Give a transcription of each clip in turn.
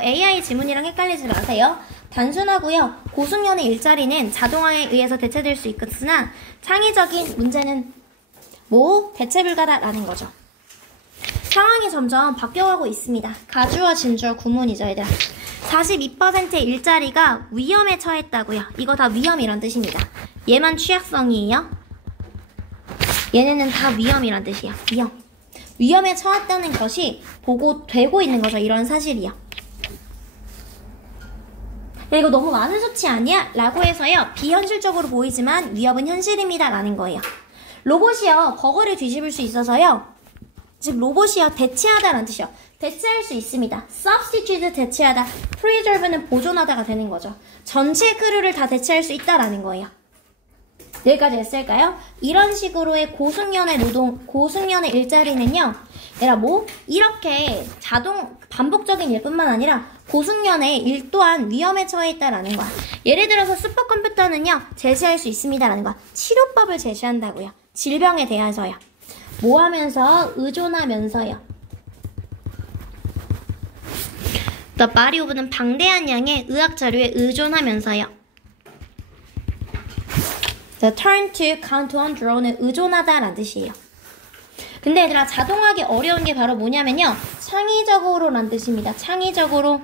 AI 지문이랑 헷갈리지 마세요. 단순하고요. 고승연의 일자리는 자동화에 의해서 대체될 수 있으나 창의적인 문제는 대체 불가다라는 거죠. 상황이 점점 바뀌어가고 있습니다. 가주어, 진주어, 구문이죠, 얘들아. 42%의 일자리가 위험에 처했다고요. 이거 다 위험이란 뜻입니다. 얘만 취약성이에요. 얘네는 다 위험이란 뜻이에요. 위험에 처했다는 것이 보고되고 있는 거죠. 이런 사실이요. 야, 이거 너무 많은 수치 아니야? 라고 해서요. 비현실적으로 보이지만 위협은 현실입니다. 라는 거예요. 로봇이요. 버거를 뒤집을 수 있어서요. 즉 로봇이요. 대체하다 라는 뜻이요. 대체할 수 있습니다. substitute 대체하다, preserve는 보존하다가 되는 거죠. 전체 크루를 다 대체할 수 있다라는 거예요. 여기까지 했을까요? 이런 식으로의 고승연의 일자리는요. 얘라 이렇게 반복적인 일뿐만 아니라 고승연의 일 또한 위험에 처해 있다라는 거야. 예를 들어서 슈퍼컴퓨터는요. 제시할 수 있습니다라는 거야. 치료법을 제시한다고요. 질병에 대해서요. 하면서 의존하면서요. The body of는 방대한 양의 의학 자료에 의존하면서요. The turn to count on draw는 의존하다라는 뜻이에요. 근데 얘들아 자동하기 어려운 게 바로 뭐냐면요. 창의적으로라는 뜻입니다. 창의적으로.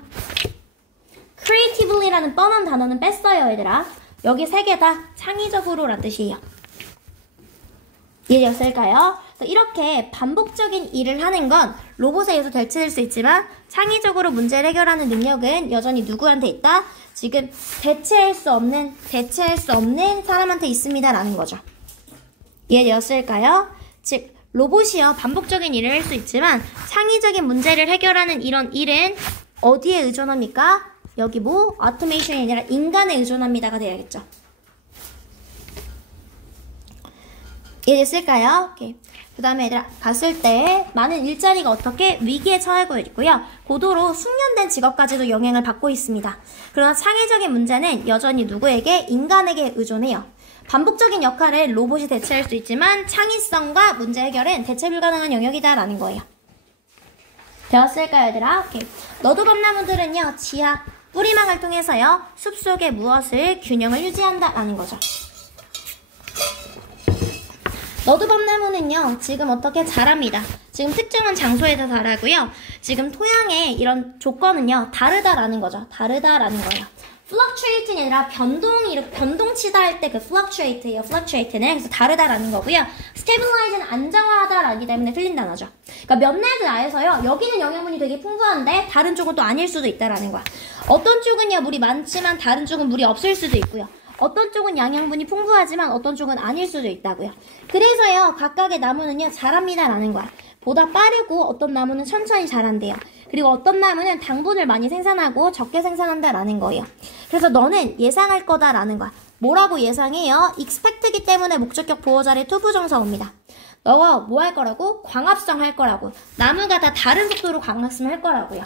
creatively라는 뻔한 단어는 뺐어요, 얘들아. 여기 세 개 다 창의적으로라는 뜻이에요. 이해되었을까요? 이렇게 반복적인 일을 하는 건 로봇에 의해서 대체될 수 있지만 창의적으로 문제를 해결하는 능력은 여전히 누구한테 있다? 지금 대체할 수 없는 사람한테 있습니다. 라는 거죠. 이해되었을까요? 즉 로봇이요. 반복적인 일을 할 수 있지만 창의적인 문제를 해결하는 이런 일은 어디에 의존합니까? 여기 automation이 아니라 인간에 의존합니다가 돼야겠죠. 이해됐을까요? 오케이. 그 다음에 얘들아 봤을 때 많은 일자리가 어떻게 위기에 처하고 있고요. 고도로 숙련된 직업까지도 영향을 받고 있습니다. 그러나 창의적인 문제는 여전히 누구에게? 인간에게 의존해요. 반복적인 역할을 로봇이 대체할 수 있지만 창의성과 문제 해결은 대체 불가능한 영역이다라는 거예요. 되었을까요, 얘들아? 오케이. 너도밤나무들은요. 지하 뿌리망을 통해서요. 숲속의 무엇을 균형을 유지한다라는 거죠. 너도밤나무는요. 지금 어떻게 자랍니다. 지금 특정한 장소에서 자라고요. 지금 토양의 이런 조건은요. 다르다라는 거죠. 다르다라는 거예요. fluctuate이 아니라 변동치다 할 때 그 fluctuate예요. fluctuate는. 그래서 다르다라는 거고요. stabilize는 안정화하다라기 때문에 틀린 단어죠. 그러니까 몇네드 아에서요. 여기는 영양분이 되게 풍부한데 다른 쪽은 또 아닐 수도 있다라는 거야. 어떤 쪽은요. 물이 많지만 다른 쪽은 물이 없을 수도 있고요. 어떤 쪽은 영양분이 풍부하지만 어떤 쪽은 아닐 수도 있다고요. 그래서요. 각각의 나무는요. 자랍니다라는 거야. 보다 빠르고 어떤 나무는 천천히 자란대요. 그리고 어떤 나무는 당분을 많이 생산하고 적게 생산한다라는 거예요. 그래서 너는 예상할 거다라는 거야. 뭐라고 예상해요? expect이기 때문에 목적격 보호자리 투부정사 옵니다. 너가 뭐 할 거라고? 광합성 할 거라고. 나무가 다 다른 속도로 광합성 할 거라고요.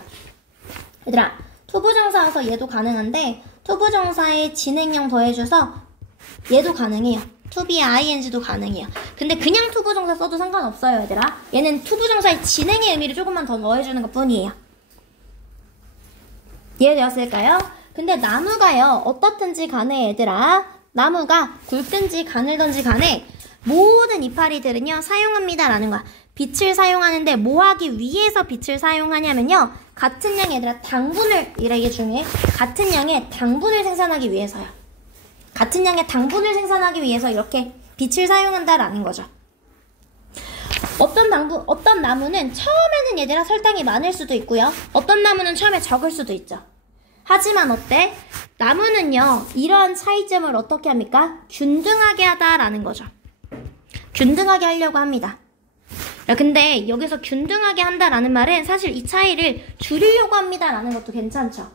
얘들아 투부정사 와서 얘도 가능한데 투부정사에 진행형 더해줘서 얘도 가능해요. to be ing도 가능해요. 근데 그냥 투부정사 써도 상관없어요, 얘들아. 얘는 투부정사의 진행의 의미를 조금만 더 넣어주는 것 뿐이에요. 이해되었을까요? 근데 나무가요, 어떻든지 간에 얘들아. 나무가 굵든지 가늘든지 간에 모든 이파리들은요, 사용합니다라는 거야. 빛을 사용하는데 뭐 하기 위해서 빛을 사용하냐면요. 같은 양의 얘들아, 이게 중요해. 같은 양의 당분을 생산하기 위해서요. 같은 양의 당분을 생산하기 위해서 이렇게 빛을 사용한다라는 거죠. 어떤 나무는 처음에는 얘들아 설탕이 많을 수도 있고요. 어떤 나무는 처음에 적을 수도 있죠. 하지만 어때? 나무는요. 이러한 차이점을 어떻게 합니까? 균등하게 하다라는 거죠. 균등하게 하려고 합니다. 야, 근데 여기서 균등하게 한다라는 말은 사실 이 차이를 줄이려고 합니다라는 것도 괜찮죠.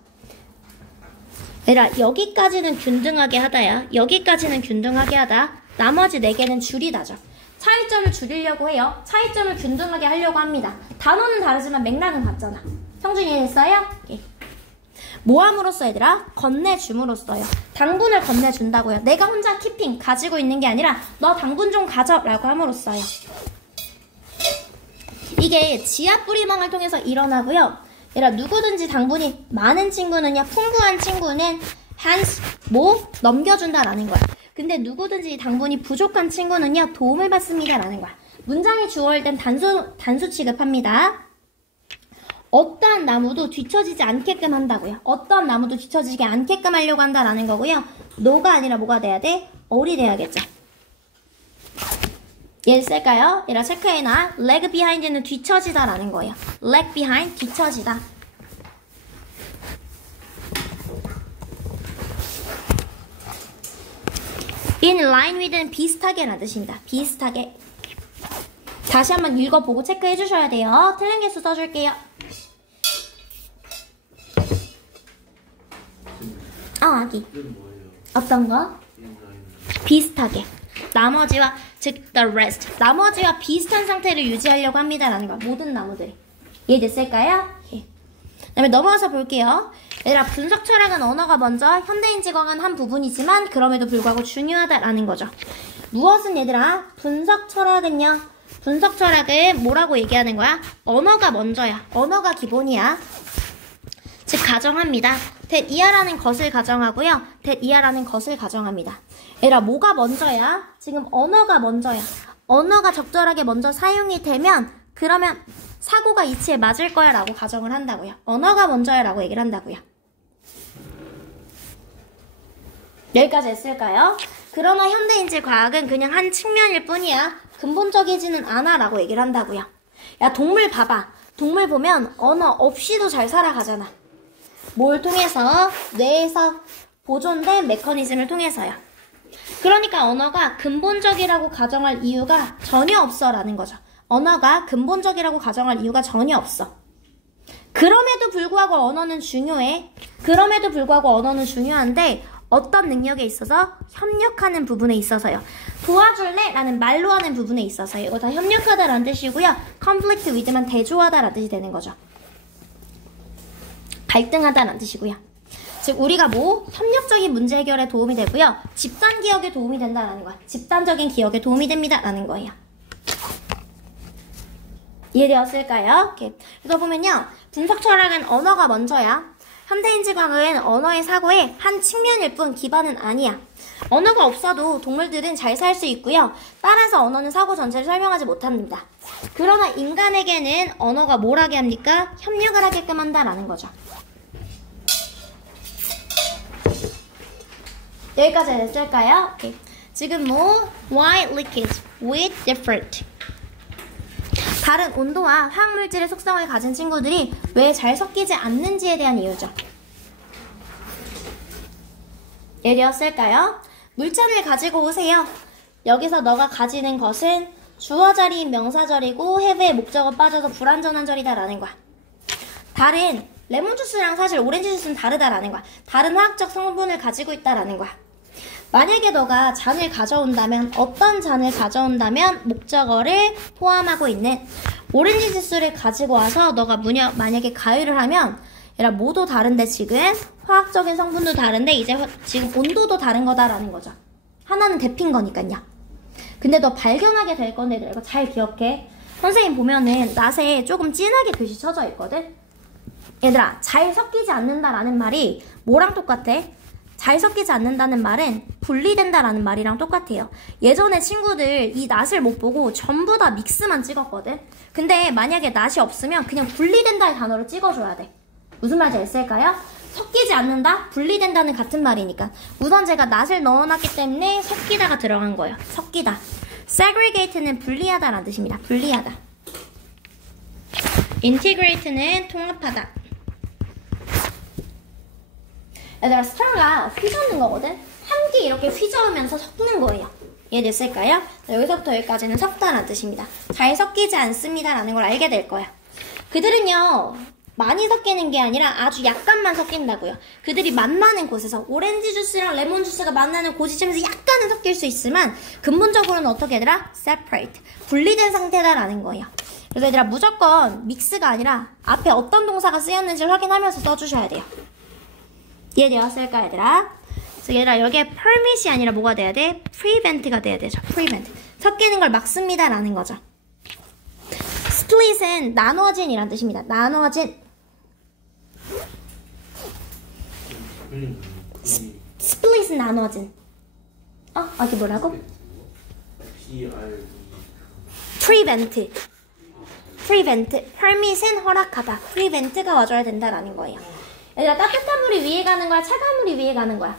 얘들아 여기까지는 균등하게 하다야. 여기까지는 균등하게 하다. 나머지 4개는 줄이다죠. 차이점을 줄이려고 해요. 차이점을 균등하게 하려고 합니다. 단어는 다르지만 맥락은 같잖아. 형준이 이해했어요? 예. 모함으로써 얘들아 건네줌으로써요. 당분을 건네준다고요. 내가 혼자 키핑 가지고 있는 게 아니라 너 당분 좀 가져 라고 함으로써요. 이게 지하 뿌리망을 통해서 일어나고요. 얘들아, 누구든지 당분이 많은 친구는요, 풍부한 친구는 hands, 뭐? 넘겨준다라는 거야. 근데 누구든지 당분이 부족한 친구는요, 도움을 받습니다라는 거야. 문장이 주어일 땐 단수 취급합니다. 어떠한 나무도 뒤처지지 않게끔 한다고요. 어떠한 나무도 뒤처지지 않게끔 하려고 한다라는 거고요. no가 아니라 뭐가 돼야 돼? all이 돼야겠죠. 얘를 쓸까요? 얘라 체크해놔. leg behind는 뒤처지다라는 거예요. leg behind, 뒤처지다. in line with는 비슷하게라는 뜻입니다. 비슷하게. 다시 한번 읽어보고 체크해 주셔야 돼요. 틀린 개수 써줄게요. 아기. 어떤 거? 비슷하게. 나머지와 즉 the rest. 나머지와 비슷한 상태를 유지하려고 합니다라는 거야. 모든 나무들이. 이해됐을까요? 예. 그다음에 넘어가서 볼게요. 얘들아, 분석 철학은 언어가 먼저 현대인 지광한 한 부분이지만 그럼에도 불구하고 중요하다라는 거죠. 무엇은 얘들아? 분석 철학은요. 분석 철학은 뭐라고 얘기하는 거야? 언어가 먼저야. 언어가 기본이야. 즉 가정합니다. that 이하라는 것을 가정하고요. that 이하라는 것을 가정합니다. 얘들아, 뭐가 먼저야? 지금 언어가 먼저야. 언어가 적절하게 먼저 사용이 되면 그러면 사고가 이치에 맞을 거야 라고 가정을 한다고요. 언어가 먼저야 라고 얘기를 한다고요. 여기까지 했을까요? 그러나 현대인지 과학은 그냥 한 측면일 뿐이야. 근본적이지는 않아 라고 얘기를 한다고요. 야, 동물 봐봐. 동물 보면 언어 없이도 잘 살아가잖아. 뭘 통해서? 뇌에서 보존된 메커니즘을 통해서요. 그러니까 언어가 근본적이라고 가정할 이유가 전혀 없어 라는 거죠. 언어가 근본적이라고 가정할 이유가 전혀 없어. 그럼에도 불구하고 언어는 중요해. 그럼에도 불구하고 언어는 중요한데 어떤 능력에 있어서? 협력하는 부분에 있어서요. 도와줄래? 라는 말로 하는 부분에 있어서요. 이거 다 협력하다라는 뜻이고요. conflict with만 대조하다라는 뜻이 되는 거죠. 갈등하다라는 뜻이고요. 즉 우리가 뭐? 협력적인 문제 해결에 도움이 되고요. 집단 기억에 도움이 된다라는 거야. 집단적인 기억에 도움이 됩니다라는 거예요. 이해되었을까요? 이렇게. 그래서 보면요. 분석 철학은 언어가 먼저야. 현대인 지광은 언어의 사고의 한 측면일 뿐 기반은 아니야. 언어가 없어도 동물들은 잘 살 수 있고요. 따라서 언어는 사고 전체를 설명하지 못합니다. 그러나 인간에게는 언어가 뭘 하게 합니까? 협력을 하게끔 한다라는 거죠. 여기까지 됐을까요? 오케이. 지금 뭐? Why liquids with different. 다른 온도와 화학물질의 속성을 가진 친구들이 왜 잘 섞이지 않는지에 대한 이유죠. 이해되었을까요? 물잔을 가지고 오세요. 여기서 너가 가지는 것은 주어자리인 명사절이고 have의 목적어 빠져서 불완전한 절이다라는 거야. 다른 레몬주스랑 사실 오렌지 주스는 다르다라는 거야. 다른 화학적 성분을 가지고 있다라는 거야. 만약에 너가 잔을 가져온다면 어떤 잔을 가져온다면 목적어를 포함하고 있는 오렌지 주스를 가지고 와서 너가 만약에 가열을 하면 얘라 모두 다른데 지금 화학적인 성분도 다른데 이제 지금 온도도 다른 거다라는 거죠. 하나는 데핀 거니까요. 근데 너 발견하게 될 건데 이거 잘 기억해. 선생님 보면은 낫에 조금 진하게 글씨 쳐져 있거든. 얘들아, 잘 섞이지 않는다라는 말이 뭐랑 똑같아? 잘 섞이지 않는다는 말은 분리된다라는 말이랑 똑같아요. 예전에 친구들 이 낫을 못 보고 전부 다 믹스만 찍었거든. 근데 만약에 낫이 없으면 그냥 분리된다의 단어를 찍어줘야 돼. 무슨 말인지 아실까요? 섞이지 않는다, 분리된다는 같은 말이니까. 우선 제가 낫을 넣어놨기 때문에 섞이다가 들어간 거예요. 섞이다. segregate는 분리하다라는 뜻입니다. 분리하다. integrate는 통합하다. 얘들아, 스트로가 휘젓는 거거든? 함께 이렇게 휘저으면서 섞는 거예요. 이해됐을까요? 여기서부터 여기까지는 섞다라는 뜻입니다. 잘 섞이지 않습니다 라는 걸 알게 될 거야. 그들은요, 많이 섞이는 게 아니라 아주 약간만 섞인다고요. 그들이 만나는 곳에서 오렌지 주스랑 레몬 주스가 만나는 고지점에서 약간은 섞일 수 있지만 근본적으로는 어떻게 얘들아? separate. 분리된 상태다라는 거예요. 그래서 얘들아, 무조건 믹스가 아니라 앞에 어떤 동사가 쓰였는지를 확인하면서 써주셔야 돼요. 이해되었을까 얘들아? 그래서 얘들아, 여기에 permit이 아니라 뭐가 돼야 돼? prevent가 돼야 되죠. prevent. 섞이는 걸 막습니다 라는 거죠. split은 나눠진이란 뜻입니다. 나눠진. 스플릿은 나눠진. 이게 뭐라고? prevent. permit은 허락하다. prevent가 와줘야 된다라는 거예요. 얘들아, 따뜻한 물이 위에 가는 거야? 차가운 물이 위에 가는 거야?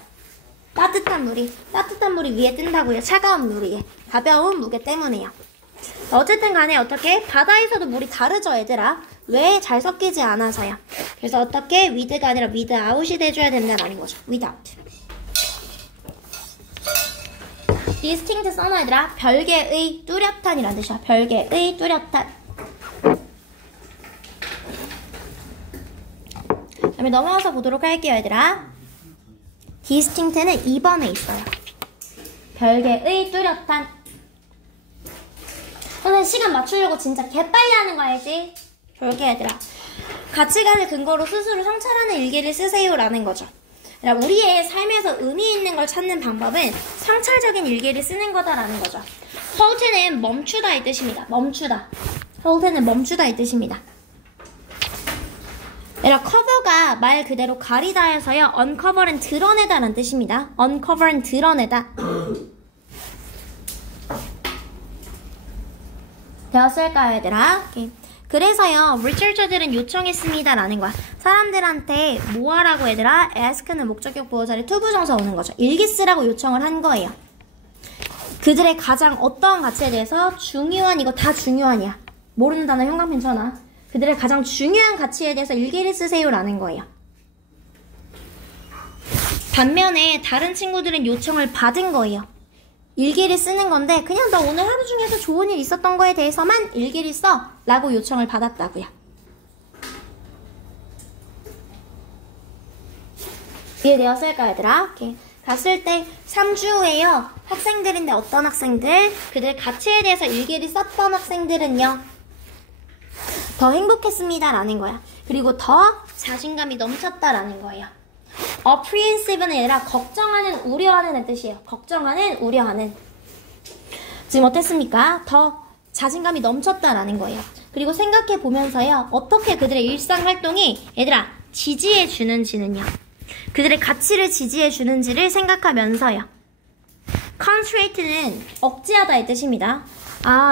따뜻한 물이 위에 뜬다고요. 차가운 물이. 가벼운 무게 때문에요. 어쨌든 간에 어떻게? 바다에서도 물이 다르죠, 얘들아. 왜? 잘 섞이지 않아서요. 그래서 어떻게? with가 아니라 without이 돼줘야 된다는 거죠. without. distinct 써놔, 얘들아. 별개의 뚜렷한이란 뜻이야. 별개의 뚜렷한. 그다음에 넘어가서 보도록 할게요, 얘들아. distinct는 2번에 있어요. 별개의 뚜렷한. 선생님 시간 맞추려고 진짜 개빨리 하는 거 알지? 별개 얘들아. 가치관을 근거로 스스로 성찰하는 일기를 쓰세요라는 거죠. 그러니까 우리의 삶에서 의미 있는 걸 찾는 방법은 성찰적인 일기를 쓰는 거다라는 거죠. halt는 멈추다의 뜻입니다. 멈추다. halt는 멈추다 의 뜻입니다. cover가 말 그대로 가리다에서요. uncover는 드러내다라는 뜻입니다. uncover는 드러내다. 되었을까요, 얘들아? 그래서요, researcher들은 요청했습니다라는 거야. 사람들한테 뭐 하라고, 얘들아? ask는 목적격 보호자리 투부정사 오는 거죠. 일기 쓰라고 요청을 한 거예요. 그들의 가장 어떠한 가치에 대해서 중요한, 이거 다 중요한이야. 모르는 단어 형광펜 쳐놔. 그들의 가장 중요한 가치에 대해서 일기를 쓰세요라는 거예요. 반면에 다른 친구들은 요청을 받은 거예요. 일기를 쓰는 건데 그냥 너 오늘 하루 중에서 좋은 일 있었던 거에 대해서만 일기를 써 라고 요청을 받았다고요. 이해되었을까, 얘들아? 이렇게 갔을 때 3주에요. 학생들인데 어떤 학생들? 그들 가치에 대해서 일기를 썼던 학생들은요. 더 행복했습니다라는 거야. 그리고 더 자신감이 넘쳤다라는 거예요. apprehensive는 얘들아 걱정하는, 우려하는 뜻이에요. 걱정하는, 우려하는. 지금 어땠습니까? 더 자신감이 넘쳤다라는 거예요. 그리고 생각해 보면서요. 어떻게 그들의 일상 활동이 얘들아 지지해 주는지는요. 그들의 가치를 지지해 주는지를 생각하면서요. concentrate는 억제하다의 뜻입니다.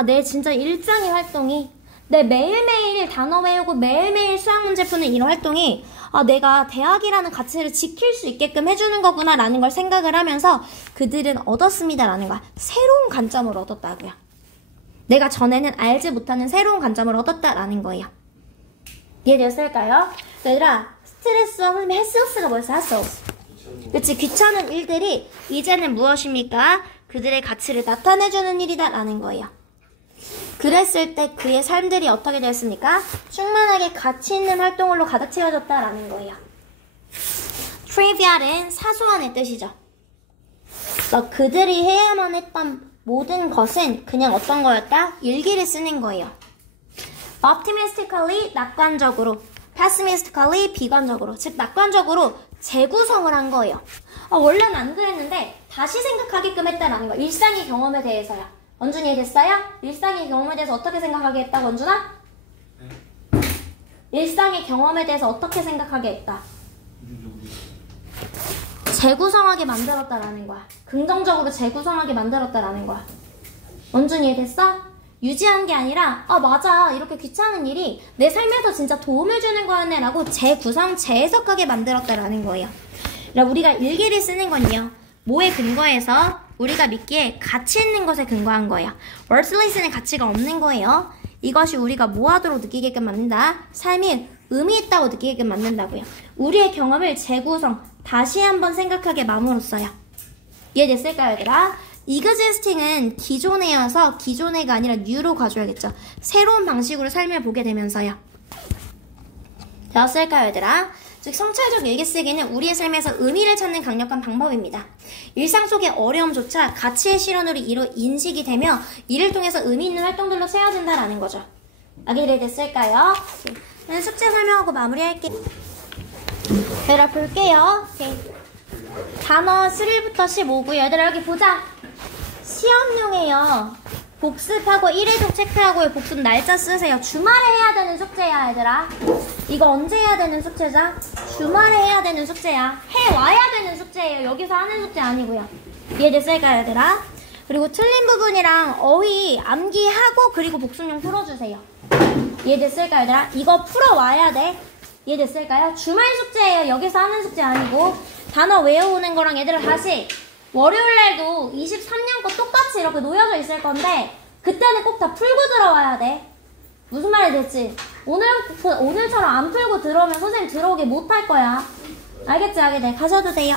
내 진짜 일상의 활동이, 내 매일매일 단어 외우고 매일매일 수학 문제 푸는 이런 활동이 내가 대학이라는 가치를 지킬 수 있게끔 해주는 거구나 라는 걸 생각을 하면서 그들은 얻었습니다 라는 거야. 새로운 관점을 얻었다고요. 내가 전에는 알지 못하는 새로운 관점을 얻었다라는 거예요. 이해되었을까요? 얘들아, 스트레스와 선생님의 해소스가 뭐였어? 해소스. 그치, 귀찮은 일들이 이제는 무엇입니까? 그들의 가치를 나타내주는 일이다 라는 거예요. 그랬을 때 그의 삶들이 어떻게 되었습니까? 충만하게 가치 있는 활동으로 가득 채워졌다라는 거예요. trivial은 사소한의 뜻이죠. 그들이 해야만 했던 모든 것은 그냥 어떤 거였다? 일기를 쓰는 거예요. optimistically 낙관적으로, pessimistically 비관적으로, 즉 낙관적으로 재구성을 한 거예요. 원래는 안 그랬는데 다시 생각하게끔 했다라는 거예요. 일상의 경험에 대해서요. 원준이 이해됐어요? 일상의 경험에 대해서 어떻게 생각하게 했다고, 원준아? 네. 일상의 경험에 대해서 어떻게 생각하게 했다? 재구성하게 만들었다라는 거야. 긍정적으로 재구성하게 만들었다라는 거야. 원준이 이해됐어? 유지한 게 아니라 맞아, 이렇게 귀찮은 일이 내 삶에서 진짜 도움을 주는 거였네 라고 재구성, 재해석하게 만들었다라는 거예요. 그러니까 우리가 일기를 쓰는 건요, 뭐에 근거해서? 우리가 믿기에 가치 있는 것에 근거한 거예요. worthless는 가치가 없는 거예요. 이것이 우리가 뭐 하도록 느끼게끔 만든다? 삶이 의미 있다고 느끼게끔 만든다고요. 우리의 경험을 재구성, 다시 한번 생각하게 맘으로써요. 이해됐을까요, 얘들아? existing은 기존에여서 기존에가 아니라 new로 가져야겠죠. 새로운 방식으로 삶을 보게 되면서요. 되었을까요, 얘들아? 즉 성찰적 일기쓰기는 우리의 삶에서 의미를 찾는 강력한 방법입니다. 일상 속의 어려움조차 가치의 실현으로 인식이 되며 이를 통해서 의미 있는 활동들로 채워진다라는 거죠. 이해됐을까요? 숙제 설명하고 마무리할게요. 얘들아 볼게요. 단어 3부터 15구. 얘들아 여기 보자. 시험용이에요. 복습하고 1회독 체크하고 복습 날짜 쓰세요. 주말에 해야 되는 숙제야, 얘들아. 이거 언제 해야 되는 숙제자? 주말에 해야 되는 숙제야. 해와야 되는 숙제예요. 여기서 하는 숙제 아니고요. 이해됐을까요, 얘들아? 그리고 틀린 부분이랑 어휘 암기하고 그리고 복습용 풀어주세요. 이해됐을까요, 얘들아? 이거 풀어와야 돼. 이해됐을까요? 주말 숙제예요. 여기서 하는 숙제 아니고. 단어 외워오는 거랑 얘들아 다시 월요일날도 23년 거 똑같이 이렇게 놓여져 있을 건데 그때는 꼭 다 풀고 들어와야 돼. 무슨 말이 됐지? 오늘처럼 안 풀고 들어오면 선생님 들어오게 못할 거야. 알겠지? 가셔도 돼요.